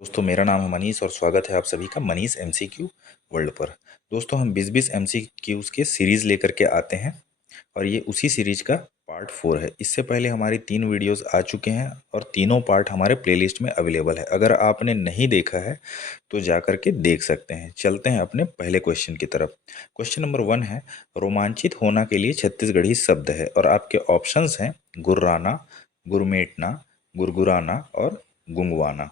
दोस्तों मेरा नाम है मनीष और स्वागत है आप सभी का मनीष एमसीक्यू वर्ल्ड पर। दोस्तों हम 20-20 एमसीक्यूज़ के सीरीज़ लेकर के आते हैं और ये उसी सीरीज का पार्ट 4 है। इससे पहले हमारी 3 वीडियोस आ चुके हैं और तीनों पार्ट हमारे प्लेलिस्ट में अवेलेबल है। अगर आपने नहीं देखा है तो जा कर के देख सकते हैं। चलते हैं अपने पहले क्वेश्चन की तरफ। क्वेश्चन नंबर 1 है, रोमांचित होना के लिए छत्तीसगढ़ी शब्द है और आपके ऑप्शंस हैं गुर्राना, गुरमेटना, गुरगुराना और गुंगवाना।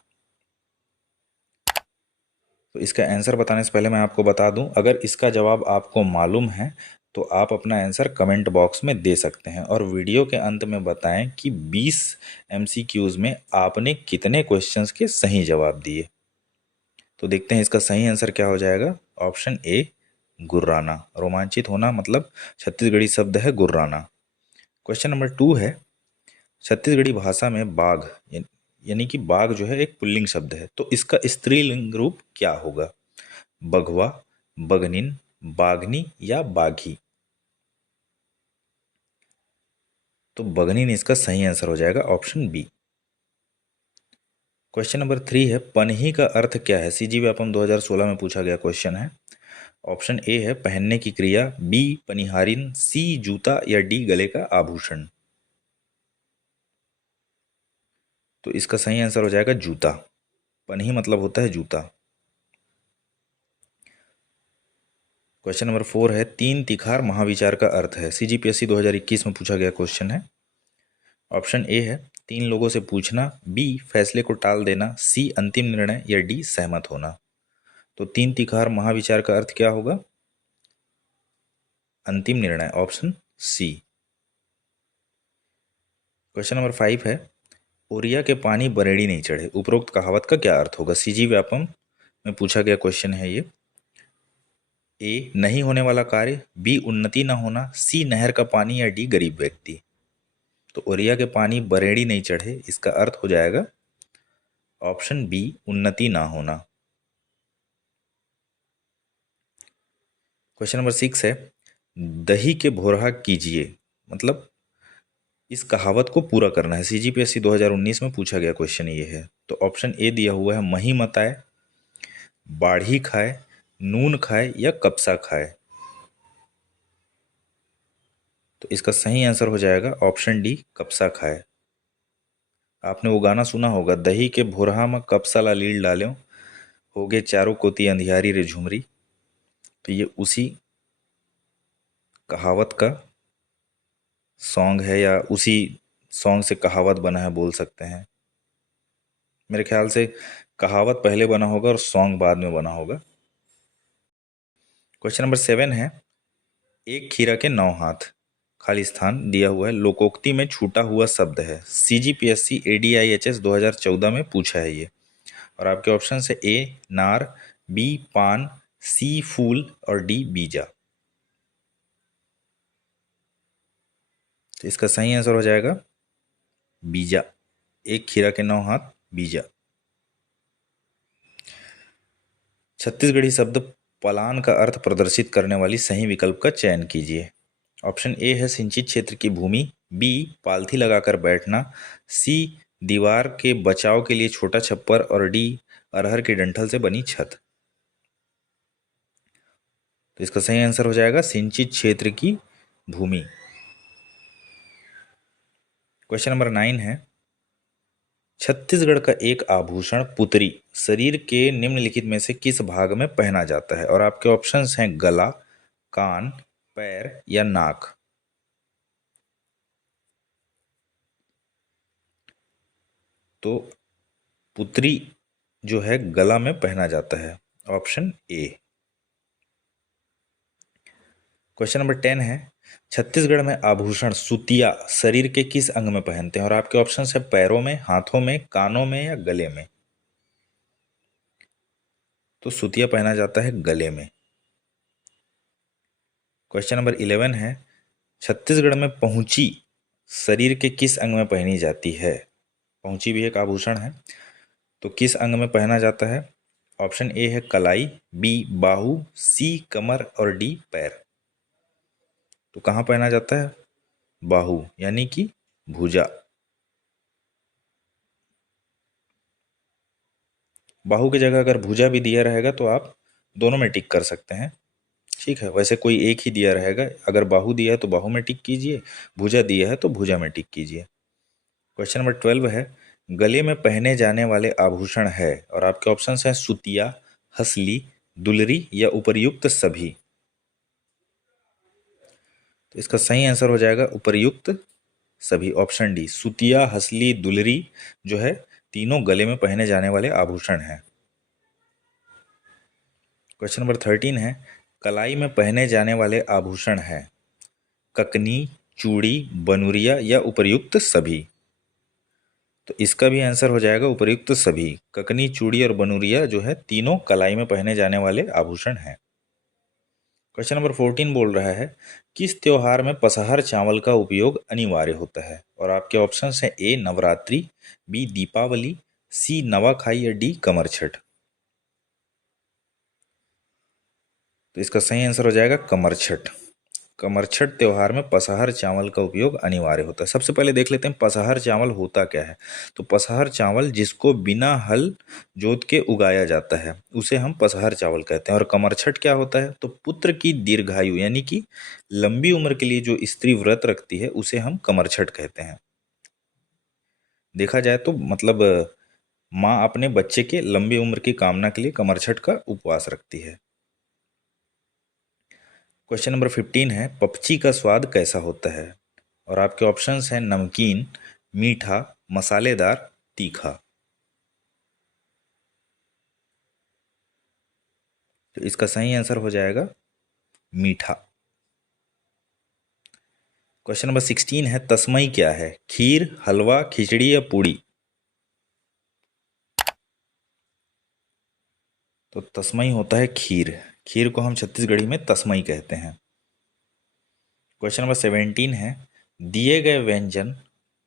तो इसका आंसर बताने से पहले मैं आपको बता दूं, अगर इसका जवाब आपको मालूम है तो आप अपना आंसर कमेंट बॉक्स में दे सकते हैं और वीडियो के अंत में बताएं कि 20 एमसीक्यूज में आपने कितने क्वेश्चंस के सही जवाब दिए। तो देखते हैं इसका सही आंसर क्या हो जाएगा। ऑप्शन ए गुर्राना। रोमांचित होना मतलब छत्तीसगढ़ी शब्द है गुर्राना। क्वेश्चन नंबर 2 है, छत्तीसगढ़ी भाषा में बाघ यानी कि बाघ जो है एक पुल्लिंग शब्द है, तो इसका स्त्रीलिंग रूप क्या होगा? बघवा, बघनिन, बाघनी या बाघी? तो बघनिन इसका सही आंसर हो जाएगा, ऑप्शन बी। क्वेश्चन नंबर 3 है, पनही का अर्थ क्या है? सीजी व्यापम 2016 में पूछा गया क्वेश्चन है। ऑप्शन ए है पहनने की क्रिया, बी पनिहारिन, सी जूता या डी गले का आभूषण? तो इसका सही आंसर हो जाएगा जूता। पनही मतलब होता है जूता। क्वेश्चन नंबर 4 है, तीन तिखार महाविचार का अर्थ है? सीजीपीएससी 2021 में पूछा गया क्वेश्चन है। ऑप्शन ए है तीन लोगों से पूछना, बी फैसले को टाल देना, सी अंतिम निर्णय या डी सहमत होना? तो तीन तिखार महाविचार का अर्थ क्या होगा? अंतिम निर्णय, ऑप्शन सी। क्वेश्चन नंबर 5 है, ओरिया के पानी बरेड़ी नहीं चढ़े, उपरोक्त कहावत का क्या अर्थ होगा? सीजी व्यापम में पूछा गया क्वेश्चन है ये। ए नहीं होने वाला कार्य, बी उन्नति ना होना, सी नहर का पानी या डी गरीब व्यक्ति? तो ओरिया के पानी बरेड़ी नहीं चढ़े, इसका अर्थ हो जाएगा ऑप्शन बी उन्नति ना होना। क्वेश्चन नंबर 6 है, दही के भोरहा कीजिए मतलब इस कहावत को पूरा करना है। सीजीपीएससी 2019 में पूछा गया क्वेश्चन ये है। तो ऑप्शन ए दिया हुआ है मही मताए, बाढ़ी खाए, नून खाए या कपसा खाए? तो इसका सही आंसर हो जाएगा ऑप्शन डी कपसा खाए। आपने वो गाना सुना होगा, दही के भोरहा में कपसा ला लील डाल्यो, होगे चारों कोती अंधियारी रे झुमरी। तो ये उसी कहावत का सॉन्ग है या उसी सॉन्ग से कहावत बना है बोल सकते हैं। मेरे ख्याल से कहावत पहले बना होगा और सॉन्ग बाद में बना होगा। क्वेश्चन नंबर 7 है, एक खीरा के 9 हाथ, खाली स्थान दिया हुआ है, लोकोक्ति में छूटा हुआ शब्द है। सीजीपीएससी एडीआईएचएस 2014 में पूछा है ये। और आपके ऑप्शन है ए नार, बी पान, सी फूल और डी बीजा? तो इसका सही आंसर हो जाएगा बीजा। एक खीरा के 9 हाथ बीजा। छत्तीसगढ़ी शब्द पलान का अर्थ प्रदर्शित करने वाली सही विकल्प का चयन कीजिए। ऑप्शन ए है सिंचित क्षेत्र की भूमि, बी पालथी लगाकर बैठना, सी दीवार के बचाव के लिए छोटा छप्पर और डी अरहर के डंठल से बनी छत? तो इसका सही आंसर हो जाएगा सिंचित क्षेत्र की भूमि। क्वेश्चन नंबर 9 है, छत्तीसगढ़ का एक आभूषण पुतरी शरीर के निम्नलिखित में से किस भाग में पहना जाता है? और आपके ऑप्शंस हैं गला, कान, पैर या नाक? तो पुतरी जो है गला में पहना जाता है, ऑप्शन ए। क्वेश्चन नंबर 10 है, छत्तीसगढ़ में आभूषण सुतिया शरीर के किस अंग में पहनते हैं? और आपके ऑप्शन है पैरों में, हाथों में, कानों में या गले में? तो सुतिया पहना जाता है गले में। क्वेश्चन नंबर 11 है, छत्तीसगढ़ में पहुंची शरीर के किस अंग में पहनी जाती है? पहुंची भी एक आभूषण है, तो किस अंग में पहना जाता है? ऑप्शन ए है कलाई, बी बाहु, सी कमर और डी पैर? तो कहाँ पहना जाता है? बाहु यानी कि भुजा। बाहु की जगह अगर भुजा भी दिया रहेगा तो आप दोनों में टिक कर सकते हैं। ठीक है, वैसे कोई एक ही दिया रहेगा, अगर बाहु दिया है तो बाहु में टिक कीजिए, भुजा दिया है तो भुजा में टिक कीजिए। क्वेश्चन नंबर 12 है, गले में पहने जाने वाले आभूषण है, और आपके ऑप्शंस हैं सुतिया, हसली, दुलरी या उपर्युक्त सभी। तो इसका सही आंसर हो जाएगा उपर्युक्त सभी, ऑप्शन डी, सुतिया, हसली, दुलरी जो है तीनों गले में पहने जाने वाले आभूषण हैं। क्वेश्चन नंबर 13 है, कलाई में पहने जाने वाले आभूषण हैं ककनी, चूड़ी, बनुरिया या उपर्युक्त सभी। तो इसका भी आंसर हो जाएगा उपर्युक्त सभी। ककनी, चूड़ी और बनुरिया जो है तीनों कलाई में पहने जाने वाले आभूषण हैं। क्वेश्चन नंबर 14 बोल रहा है, किस त्योहार में पसहर चावल का उपयोग अनिवार्य होता है, और आपके ऑप्शंस हैं ए नवरात्रि, बी दीपावली, सी नवाखाई या डी कमरछठ। तो इसका सही आंसर हो जाएगा कमरछठ। कमरछठ त्योहार में पसहर चावल का उपयोग अनिवार्य होता है। सबसे पहले देख लेते हैं पसहर चावल होता क्या है। तो पसहर चावल जिसको बिना हल जोत के उगाया जाता है उसे हम पसहर चावल कहते हैं। और कमरछठ क्या होता है, तो पुत्र की दीर्घायु यानी कि लंबी उम्र के लिए जो स्त्री व्रत रखती है उसे हम कमरछठ कहते हैं। देखा जाए तो मतलब माँ अपने बच्चे के लंबी उम्र की कामना के लिए कमरछठ का उपवास रखती है। क्वेश्चन नंबर 15 है, पपची का स्वाद कैसा होता है, और आपके ऑप्शंस हैं नमकीन, मीठा, मसालेदार, तीखा। तो इसका सही आंसर हो जाएगा मीठा। क्वेश्चन नंबर 16 है, तस्मई क्या है, खीर, हलवा, खिचड़ी या पूड़ी। तो तस्मई होता है खीर। खीर को हम छत्तीसगढ़ी में तस्मई कहते हैं। क्वेश्चन नंबर 17 है, दिए गए व्यंजन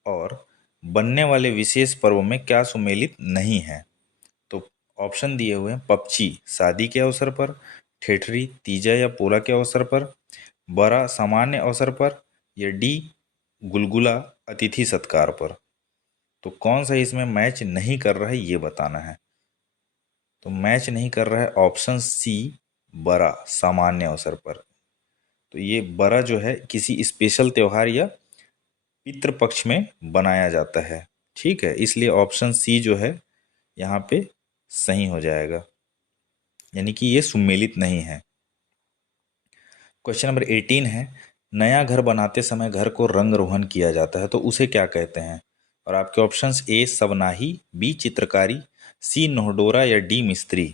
और बनने वाले विशेष पर्वों में क्या सुमेलित नहीं है। तो ऑप्शन दिए हुए हैं पपची शादी के अवसर पर, ठेठरी तीजा या पोला के अवसर पर, बड़ा सामान्य अवसर पर, या डी गुलगुला अतिथि सत्कार पर। तो कौन सा इसमें मैच नहीं कर रहा है ये बताना है। तो मैच नहीं कर रहा है ऑप्शन सी बड़ा सामान्य अवसर पर। तो ये बड़ा जो है किसी स्पेशल त्योहार या पितृपक्ष में बनाया जाता है। ठीक है, इसलिए ऑप्शन सी जो है यहाँ पे सही हो जाएगा, यानी कि ये सुमेलित नहीं है। क्वेश्चन नंबर 18 है, नया घर बनाते समय घर को रंग रोहन किया जाता है तो उसे क्या कहते हैं। और आपके ऑप्शंस ए सवनाही, बी चित्रकारी, सी नोहडोरा या डी मिस्त्री।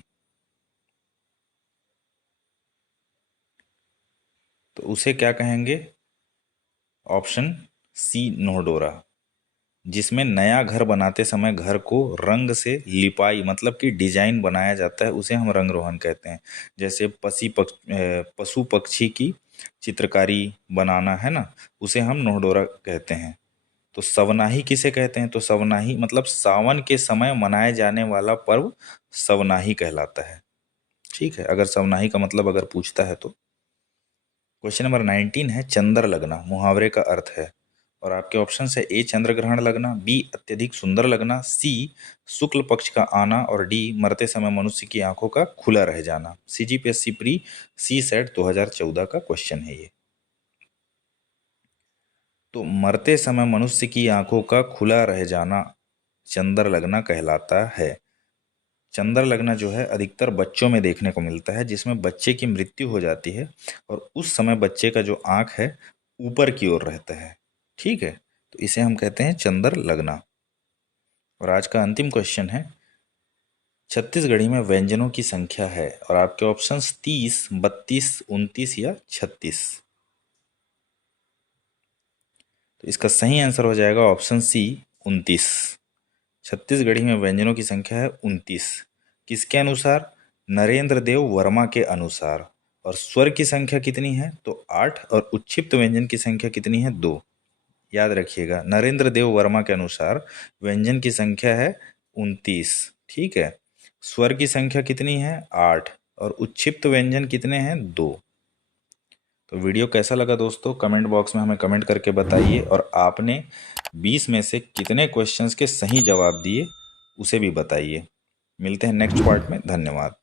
तो उसे क्या कहेंगे, ऑप्शन सी नोहडोरा। जिसमें नया घर बनाते समय घर को रंग से लिपाई मतलब कि डिजाइन बनाया जाता है उसे हम रंग रोहन कहते हैं। जैसे पशु पक्षी की चित्रकारी बनाना है ना, उसे हम नोहडोरा कहते हैं। तो सवनाही किसे कहते हैं, तो सवनाही मतलब सावन के समय मनाए जाने वाला पर्व सवनाही कहलाता है। ठीक है, अगर सवनाही का मतलब अगर पूछता है तो। क्वेश्चन नंबर 19 है, चंद्र लगना मुहावरे का अर्थ है। और आपके ऑप्शन है ए चंद्र ग्रहण लगना, बी अत्यधिक सुंदर लगना, सी शुक्ल पक्ष का आना, और डी मरते समय मनुष्य की आंखों का खुला रह जाना। सीजीपीएससी प्री सी सेट 2014 का क्वेश्चन है ये। तो मरते समय मनुष्य की आंखों का खुला रह जाना चंद्र लगना कहलाता है। चंद्र लगना जो है अधिकतर बच्चों में देखने को मिलता है, जिसमें बच्चे की मृत्यु हो जाती है और उस समय बच्चे का जो आंख है ऊपर की ओर रहता है। ठीक है, तो इसे हम कहते हैं चंद्र लगना। और आज का अंतिम क्वेश्चन है, छत्तीसगढ़ी में व्यंजनों की संख्या है, और आपके ऑप्शंस 30, 32, 29 या 36। तो इसका सही आंसर हो जाएगा ऑप्शन सी 29। छत्तीसगढ़ी में व्यंजनों की संख्या है 29। किसके अनुसार, नरेंद्र देव वर्मा के अनुसार। और स्वर की संख्या कितनी है, तो 8, और उच्छिप्त व्यंजन की संख्या कितनी है, 2। याद रखिएगा, नरेंद्र देव वर्मा के अनुसार व्यंजन की संख्या है 29। ठीक है, स्वर की संख्या कितनी है, 8, और उच्छिप्त व्यंजन कितने हैं, 2। तो वीडियो कैसा लगा दोस्तों, कमेंट बॉक्स में हमें कमेंट करके बताइए, और आपने 20 में से कितने क्वेश्चंस के सही जवाब दिए उसे भी बताइए। मिलते हैं नेक्स्ट पार्ट में। धन्यवाद।